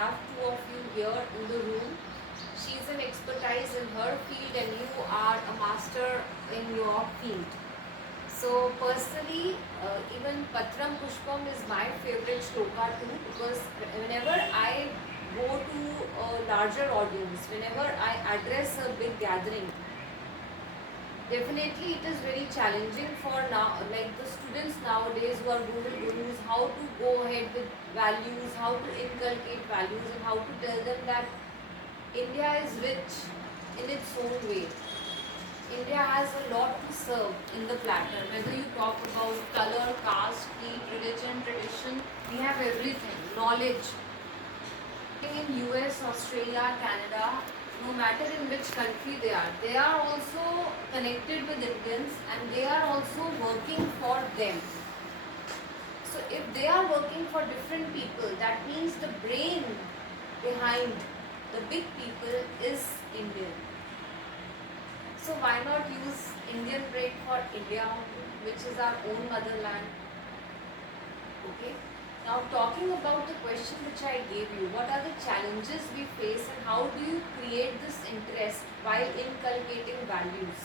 have two of you here in the room. She's an expertise in her field and you are a master in your field. So personally, even Patram Pushpam is my favorite shloka too, because whenever I go to a larger audience, whenever I address a big gathering, definitely it is very challenging for now, like the students nowadays who are Google gurus, how to go ahead with values, how to inculcate values, and how to tell them that India is rich in its own way. India has a lot to serve in the platter. Whether you talk about color, caste, creed, religion, tradition, we have everything. Knowledge. In US, Australia, Canada, no matter in which country they are also connected with Indians and they are also working for them. So if they are working for different people, that means the brain behind the big people is Indian. So why not use Indian brain for India, which is our own motherland? Okay. Now talking about the question which I gave you, what are the challenges we face and how do you create this interest while inculcating values?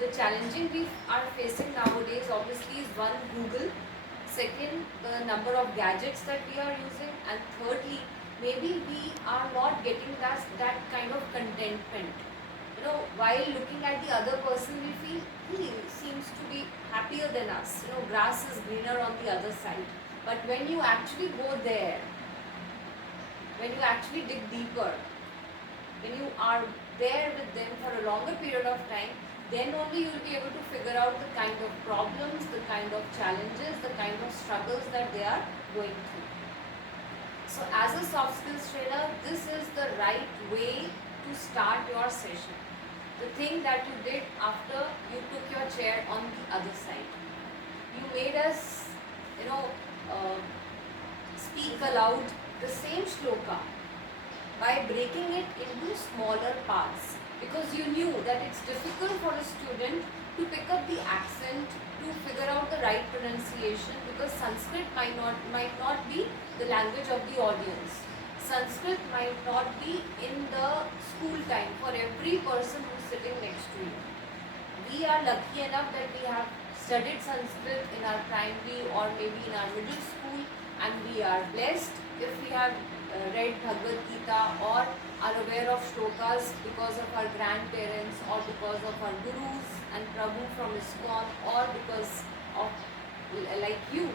The challenging we are facing nowadays obviously is one, Google, second, the number of gadgets that we are using, and thirdly, maybe we are not getting that kind of contentment. You know, while looking at the other person, we feel he seems to be happier than us. You know, grass is greener on the other side. But when you actually go there, when you actually dig deeper, when you are there with them for a longer period of time, then only you will be able to figure out the kind of problems, the kind of challenges, the kind of struggles that they are going through. So as a soft skills trainer, this is the right way to start your session. The thing that you did after you took your chair on the other side. You made us, you know, speak aloud the same shloka by breaking it into smaller parts, because you knew that it's difficult for a student to pick up the accent, to figure out the right pronunciation, because Sanskrit might not be the language of the audience. Sanskrit might not be in the school time for every person who's sitting next to you. We are lucky enough that we have studied Sanskrit in our primary or maybe in our middle school, and we are blessed if we have read Bhagavad Gita or are aware of shlokas because of our grandparents or because of our gurus and Prabhu from ISKCON, or because of like you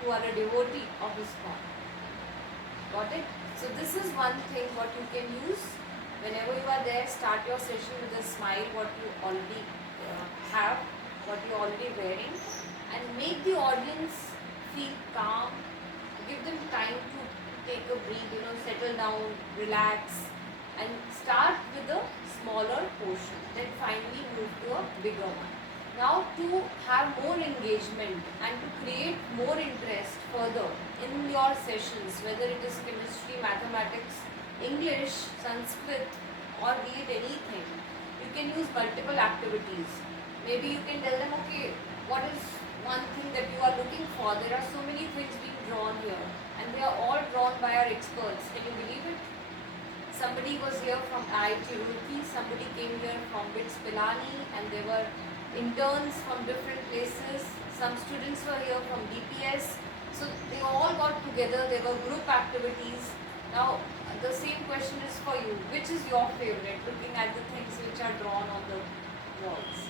who are a devotee of ISKCON. Got it? So this is one thing what you can use whenever you are there. Start your session with a smile, what you already have, what you're already wearing, and make the audience feel calm. Give them time to take a breath, you know, settle down, relax, and start with a smaller portion, then finally move to a bigger one. Now, to have more engagement and to create more interest further in your sessions, whether it is chemistry, mathematics, English, Sanskrit, or be it anything, you can use multiple activities. Maybe you can tell them, okay, what is one thing that you are looking for? There are so many things being drawn here, and they are all drawn by our experts. Can you believe it? Somebody was here from IIT Roorkee, somebody came here from BITS Pilani, and there were interns from different places. Some students were here from DPS. So they all got together, there were group activities. Now the same question is for you. Which is your favorite, looking at the things which are drawn on the walls?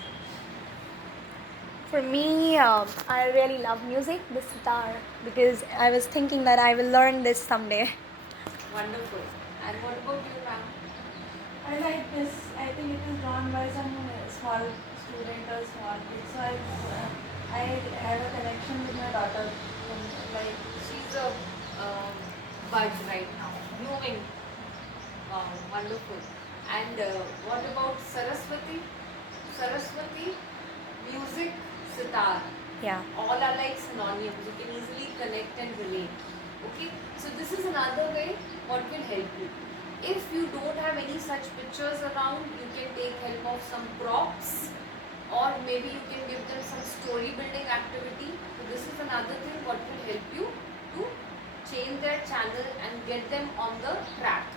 For me, I really love music, the sitar, because I was thinking that I will learn this someday. Wonderful. And what about you, ma'am? I like this. I think it is drawn by some small student or small kid. So I have a connection with my daughter. Like She's a bud right now, blooming. Wow, wonderful. And what about Saraswati? Saraswati, music, sitar. Yeah. All are like synonyms. You can easily connect and relate. Okay, so this is another way what will help you. If you don't have any such pictures around, you can take help of some props, or maybe you can give them some story building activity. So this is another thing what will help you to change their channel and get them on the track.